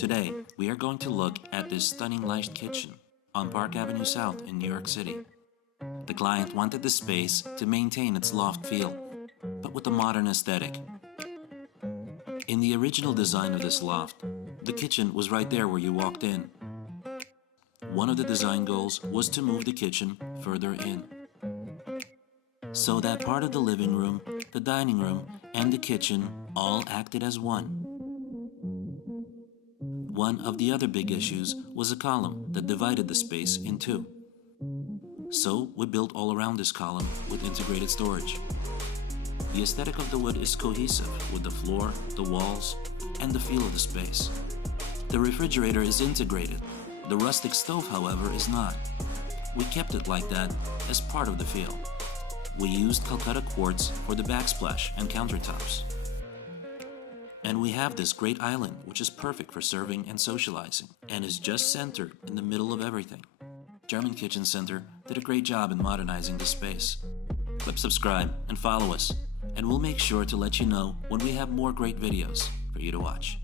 Today, we are going to look at this stunning light kitchen on Park Avenue South in New York City. The client wanted the space to maintain its loft feel, but with a modern aesthetic. In the original design of this loft, the kitchen was right there where you walked in. One of the design goals was to move the kitchen further in, so that part of the living room, the dining room, and the kitchen all acted as one. One of the other big issues was a column that divided the space in two. So we built all around this column with integrated storage. The aesthetic of the wood is cohesive with the floor, the walls, and the feel of the space. The refrigerator is integrated. The rustic stove, however, is not. We kept it like that as part of the feel. We used Calcutta quartz for the backsplash and countertops. And we have this great island, which is perfect for serving and socializing, and is just centered in the middle of everything. German Kitchen Center did a great job in modernizing the space. Click subscribe and follow us, and we'll make sure to let you know when we have more great videos for you to watch.